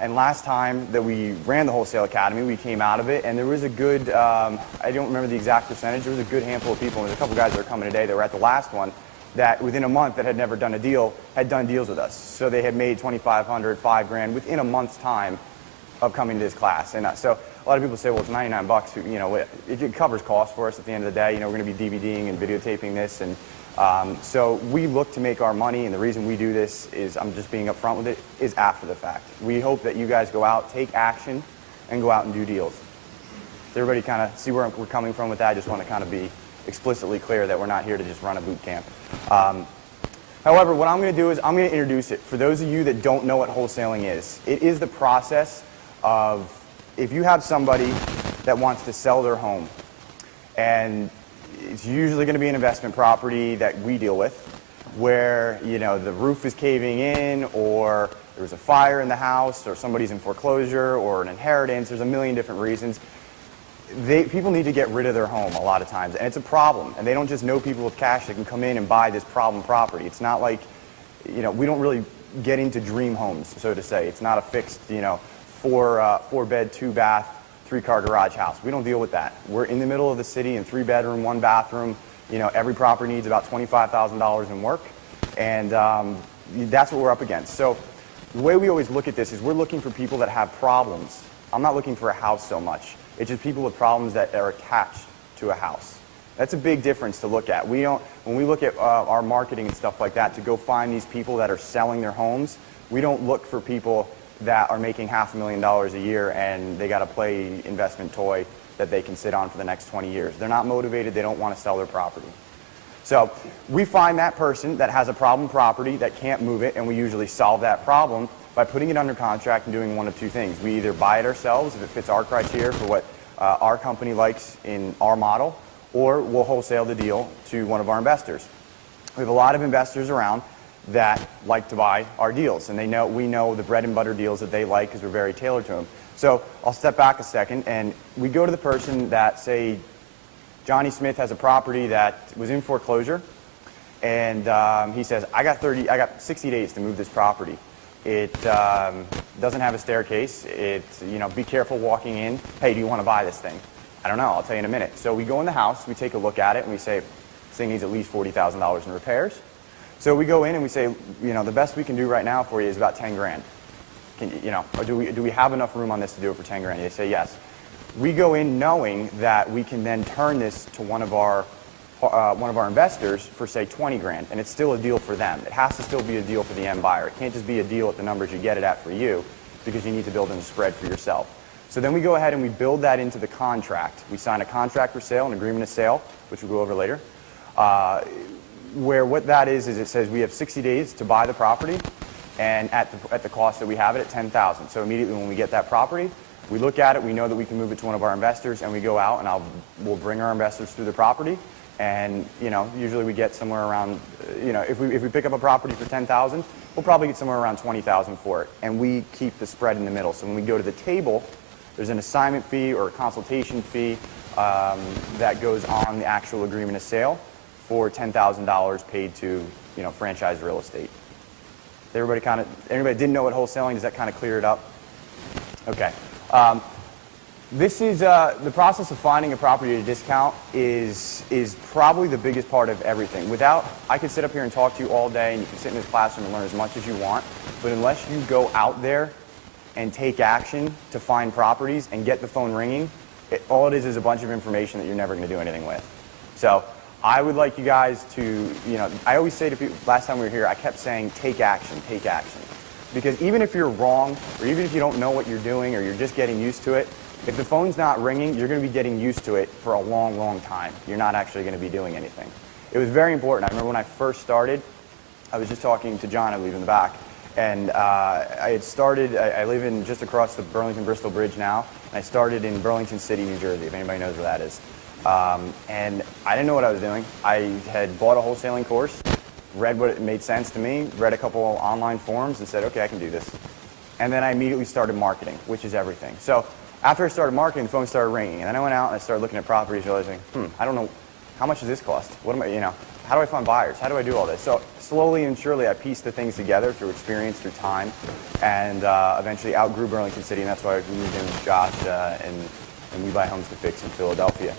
and last time that we ran the Wholesale Academy, we came out of it, and there was a good, I don't remember the exact percentage, there was a good handful of people, and there's a couple guys that are coming today that were at the last one, that within a month that had never done a deal, had done deals with us. So they had made $2,500, $5,000 within a month's time of coming to this class. And so a lot of people say, well, it's 99 bucks, you know, it covers costs for us at the end of the day. You know, we're going to be DVDing and videotaping this, and so we look to make our money, and the reason we do this is, I'm just being upfront with it, is after the fact. We hope that you guys go out, take action, and go out and do deals. Does everybody kind of see where we're coming from with that? I just want to kind of be explicitly clear that we're not here to just run a boot camp. However, what I'm going to do is I'm going to introduce it. For those of you that don't know what wholesaling is, it is the process of, if you have somebody that wants to sell their home, and it's usually going to be an investment property that we deal with, where, you know, the roof is caving in, or there was a fire in the house, or somebody's in foreclosure, or an inheritance. There's a million different reasons. People need to get rid of their home a lot of times, and it's a problem. And they don't just know people with cash that can come in and buy this problem property. It's not like, you know, we don't really get into dream homes, so to say. It's not a fixed, you know, four bed, 2 bath, 3-car garage house. We don't deal with that. We're in the middle of the city in 3 bedroom, 1 bathroom. You know, every property needs about $25,000 in work, and that's what we're up against. So the way we always look at this is we're looking for people that have problems. I'm not looking for a house so much. It's just people with problems that are attached to a house. That's a big difference to look at. We don't, when we look at our marketing and stuff like that to go find these people that are selling their homes, we don't look for people that are making $500,000 a year and they got to play investment toy that they can sit on for the next 20 years. They're not motivated. They don't want to sell their property. So we find that person that has a problem property that can't move it, and we usually solve that problem by putting it under contract and doing one of 2 things. We either buy it ourselves if it fits our criteria for what our company likes in our model, or we'll wholesale the deal to one of our investors. We have a lot of investors around that like to buy our deals, and we know the bread and butter deals that they like because we're very tailored to them. So I'll step back a second, and we go to the person that, say, Johnny Smith has a property that was in foreclosure, and he says, I got 60 days to move this property. It doesn't have a staircase. You know, be careful walking in. Hey, do you want to buy this thing? I don't know. I'll tell you in a minute. So we go in the house, we take a look at it, and we say, this thing needs at least $40,000 in repairs. So we go in and we say, you know, the best we can do right now for you is about 10 grand. You know, or do we have enough room on this to do it for 10 grand? They say yes. We go in knowing that we can then turn this to one of our investors for, say, 20 grand, and it's still a deal for them. It has to still be a deal for the end buyer. It can't just be a deal at the numbers you get it at for you, because you need to build in a spread for yourself. So then we go ahead and we build that into the contract. We sign a contract for sale, an agreement of sale, which we'll go over later, where what that is it says we have 60 days to buy the property, and at the cost that we have it at $10,000. So immediately when we get that property, we look at it, we know that we can move it to one of our investors, and we go out and we'll bring our investors through the property. And, you know, usually we get somewhere around, you know, if we pick up a property for $10,000, we'll probably get somewhere around $20,000 for it. And we keep the spread in the middle. So when we go to the table, there's an assignment fee or a consultation fee that goes on the actual agreement of sale for $10,000 paid to, you know, franchise real estate. Anybody didn't know what wholesaling, does that kind of clear it up? Okay. This is the process of finding a property at a discount is probably the biggest part of everything. I could sit up here and talk to you all day, and you can sit in this classroom and learn as much as you want, but unless you go out there and take action to find properties and get the phone ringing, all it is a bunch of information that you're never going to do anything with. So I would like you guys to, you know, I always say to people, last time we were here, I kept saying take action, take action. Because even if you're wrong, or even if you don't know what you're doing, or you're just getting used to it, if the phone's not ringing, you're going to be getting used to it for a long, long time. You're not actually going to be doing anything. It was very important. I remember when I first started, I was just talking to John, I believe, in the back, and I live in just across the Burlington-Bristol Bridge now, and I started in Burlington City, New Jersey, if anybody knows where that is. And I didn't know what I was doing. I had bought a wholesaling course, read what it made sense to me, read a couple online forums, and said, okay, I can do this. And then I immediately started marketing, which is everything. So after I started marketing, the phone started ringing, and then I went out and I started looking at properties, realizing, I don't know how much does this cost? What am I, how do I find buyers? How do I do all this? So slowly and surely I pieced the things together through experience, through time, and eventually outgrew Burlington City, and that's why we moved in with Josh, and we buy homes to fix in Philadelphia.